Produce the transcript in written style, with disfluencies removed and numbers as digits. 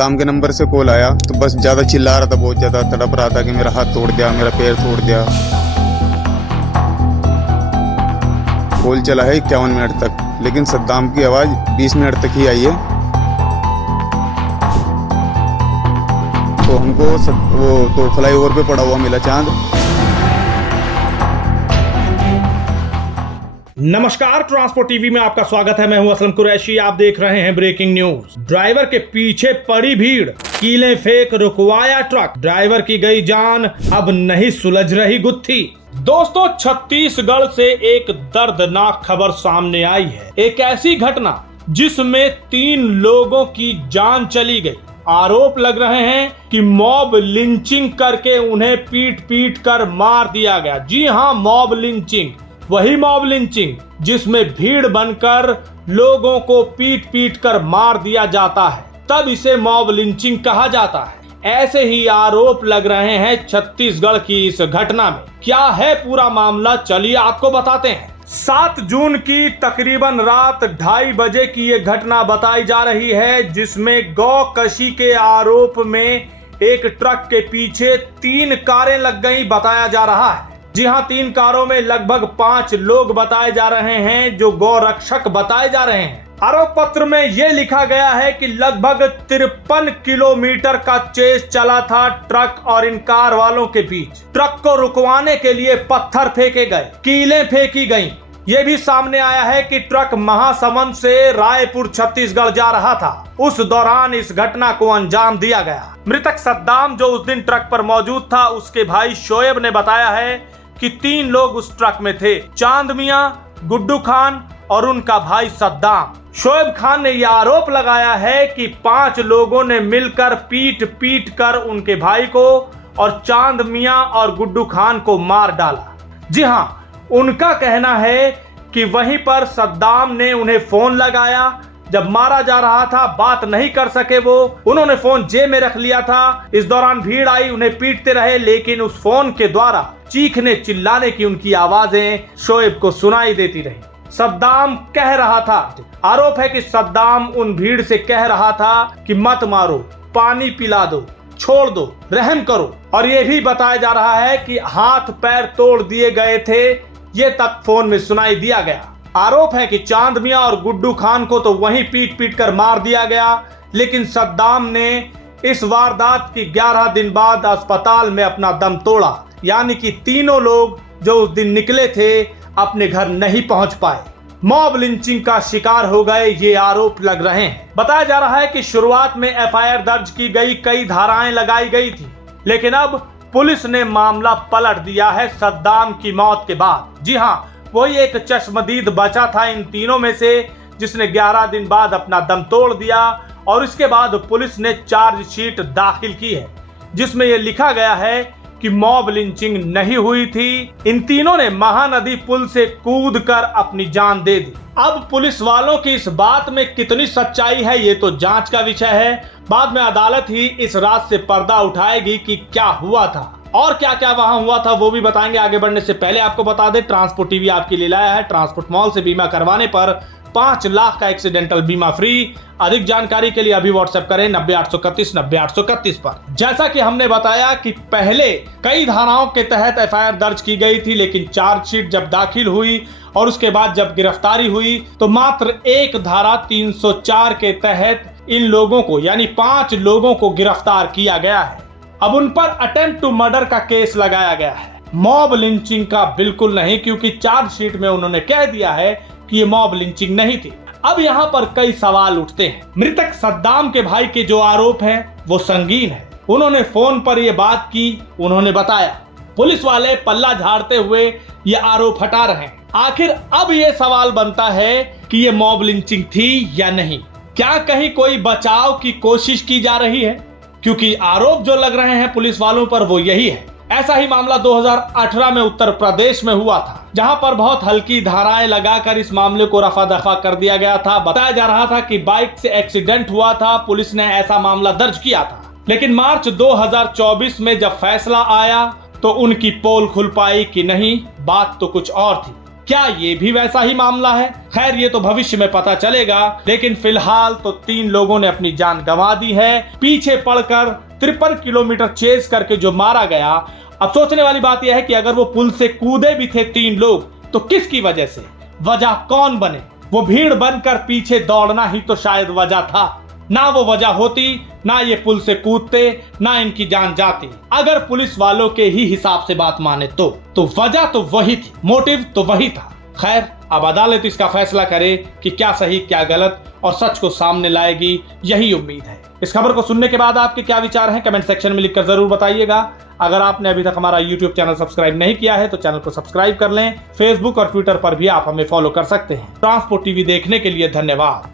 सद्दाम के नंबर से कॉल आया तो बस ज़्यादा चिल्ला रहा था, बहुत ज़्यादा तड़प रहा था कि मेरा हाथ तोड़ दिया, मेरा पैर तोड़ दिया। कॉल चला है 51 मिनट तक, लेकिन सद्दाम की आवाज़ 20 मिनट तक ही आई है। तो हमको वो तो फ्लाईओवर पे पड़ा हुआ मिला चांद। नमस्कार, ट्रांसपोर्ट टीवी में आपका स्वागत है। मैं हूं असलम कुरैशी। आप देख रहे हैं ब्रेकिंग न्यूज। ड्राइवर के पीछे पड़ी भीड़, कीलें फेंक रुकवाया ट्रक, ड्राइवर की गई जान, अब नहीं सुलझ रही गुत्थी। दोस्तों, छत्तीसगढ़ से एक दर्दनाक खबर सामने आई है। एक ऐसी घटना जिसमें 3 लोगों की जान चली गई। आरोप लग रहे हैं कि मॉब लिंचिंग करके उन्हें पीट पीट कर मार दिया गया। जी हां, मॉब लिंचिंग, वही मॉब लिंचिंग जिसमें भीड़ बनकर लोगों को पीट पीट कर मार दिया जाता है, तब इसे मॉब लिंचिंग कहा जाता है। ऐसे ही आरोप लग रहे हैं छत्तीसगढ़ की इस घटना में। क्या है पूरा मामला, चलिए आपको बताते हैं। 7 जून की तकरीबन रात 2:30 बजे की ये घटना बताई जा रही है, जिसमें गौकशी के आरोप में एक ट्रक के पीछे 3 कारें लग गई बताया जा रहा है। जी हां, 3 कारों में लगभग 5 लोग बताए जा रहे हैं, जो गौ रक्षक बताए जा रहे हैं। आरोप पत्र में यह लिखा गया है कि लगभग 53 किलोमीटर का चेस चला था ट्रक और इन कार वालों के बीच। ट्रक को रुकवाने के लिए पत्थर फेंके गए, कीलें फेंकी गईं। यह भी सामने आया है कि ट्रक महासमुंद से रायपुर छत्तीसगढ़ जा रहा था। उस दौरान इस घटना को अंजाम दिया गया। मृतक सद्दाम, जो उस दिन ट्रक पर मौजूद था, उसके भाई शोएब ने बताया है कि 3 लोग उस ट्रक में थे, चांद मियां, गुड्डू खान और उनका भाई सद्दाम। शोएब खान ने यह आरोप लगाया है कि 5 लोगों ने मिलकर पीट पीट कर उनके भाई को और चांद मियां और गुड्डू खान को मार डाला। जी हां, उनका कहना है कि वहीं पर सद्दाम ने उन्हें फोन लगाया। जब मारा जा रहा था, बात नहीं कर सके वो, उन्होंने फोन जेब में रख लिया था। इस दौरान भीड़ आई, उन्हें पीटते रहे, लेकिन उस फोन के द्वारा चीखने चिल्लाने की उनकी आवाजें शोएब को सुनाई देती रही। सद्दाम कह रहा था, आरोप है कि सद्दाम उन भीड़ से कह रहा था कि मत मारो, पानी पिला दो, छोड़ दो, रहम करो। और यह भी बताया जा रहा है कि हाथ पैर तोड़ दिए गए थे, ये तक फोन में सुनाई दिया गया। आरोप है कि चांद मियां और गुड्डू खान को तो वहीं पीट पीट कर मार दिया गया, लेकिन सद्दाम ने इस वारदात की 11 दिन बाद अस्पताल में अपना दम तोड़ा। यानी कि तीनों लोग जो उस दिन निकले थे, अपने घर नहीं पहुंच पाए, मॉब लिंचिंग का शिकार हो गए, ये आरोप लग रहे हैं। बताया जा रहा है कि शुरुआत में एफआईआर दर्ज की गई, कई धाराएं लगाई गई थी, लेकिन अब पुलिस ने मामला पलट दिया है सद्दाम की मौत के बाद। जी हां, वही एक चश्मदीद बचा था इन तीनों में से, जिसने 11 दिन बाद अपना दम तोड़ दिया। और इसके बाद पुलिस ने चार्जशीट दाखिल की है, जिसमें यह लिखा गया है कि मॉब लिंचिंग नहीं हुई थी। इन तीनों ने महानदी पुल से कूदकर अपनी जान दे दी। अब पुलिस वालों की इस बात में कितनी सच्चाई है, ये तो जांच का विषय है। बाद में अदालत ही इस रात से पर्दा उठाएगी कि क्या हुआ था और क्या क्या वहां हुआ था, वो भी बताएंगे। आगे बढ़ने से पहले आपको बता दें, ट्रांसपोर्ट टीवी आपके लिए लाया है ट्रांसपोर्ट मॉल से बीमा करवाने पर 5 लाख का एक्सीडेंटल बीमा फ्री। अधिक जानकारी के लिए अभी व्हाट्सएप करें 90 831 90 831 पर। जैसा कि हमने बताया कि पहले कई धाराओं के तहत एफआईआर दर्ज की गई थी, लेकिन चार्जशीट जब दाखिल हुई और उसके बाद जब गिरफ्तारी हुई, तो मात्र एक धारा 304 के तहत इन लोगों को, यानी 5 लोगों को गिरफ्तार किया गया है। अब उन पर अटेम्प्ट टू मर्डर का केस लगाया गया है, मॉब लिंचिंग का बिल्कुल नहीं, क्योंकि चार्जशीट में उन्होंने कह दिया है कि ये मॉब लिंचिंग नहीं थी। अब यहाँ पर कई सवाल उठते हैं। मृतक सद्दाम के भाई के जो आरोप है वो संगीन है। उन्होंने फोन पर ये बात की, उन्होंने बताया। पुलिस वाले पल्ला झाड़ते हुए ये आरोप हटा रहे हैं। आखिर अब ये सवाल बनता है कि ये मॉब लिंचिंग थी या नहीं। क्या कहीं कोई बचाव की कोशिश की जा रही है? क्योंकि आरोप जो लग रहे हैं पुलिस वालों पर वो यही है। ऐसा ही मामला 2018 में उत्तर प्रदेश में हुआ था, जहां पर बहुत हल्की धाराएं लगाकर इस मामले को रफा दफा कर दिया गया था। बताया जा रहा था कि बाइक से एक्सीडेंट हुआ था, पुलिस ने ऐसा मामला दर्ज किया था। लेकिन मार्च 2024 में जब फैसला आया तो उनकी पोल खुल पाई कि नहीं, बात तो कुछ और थी। क्या ये भी वैसा ही मामला है? खैर ये तो भविष्य में पता चलेगा, लेकिन फिलहाल तो 3 लोगों ने अपनी जान गंवा दी है। पीछे पड़कर 53 किलोमीटर चेज करके जो मारा गया। अब सोचने वाली बात यह है कि अगर वो पुल से कूदे भी थे 3 लोग तो किसकी वजह से? वजह कौन बने? वो भीड़ बनकर पीछे दौड़ना ही तो शायद वजह था। ना वो वजह होती, ना ये पुल से कूदते, ना इनकी जान जाती। अगर पुलिस वालों के ही हिसाब से बात माने तो वजह तो वही थी, मोटिव तो वही था। खैर अब अदालत इसका फैसला करे कि क्या सही क्या गलत, और सच को सामने लाएगी, यही उम्मीद है। इस खबर को सुनने के बाद आपके क्या विचार हैं कमेंट सेक्शन में लिखकर जरूर बताइएगा। अगर आपने अभी तक हमारा YouTube चैनल सब्सक्राइब नहीं किया है तो चैनल को सब्सक्राइब कर लें। फेसबुक और ट्विटर पर भी आप हमें फॉलो कर सकते हैं। ट्रांसपोर्ट टीवी देखने के लिए धन्यवाद।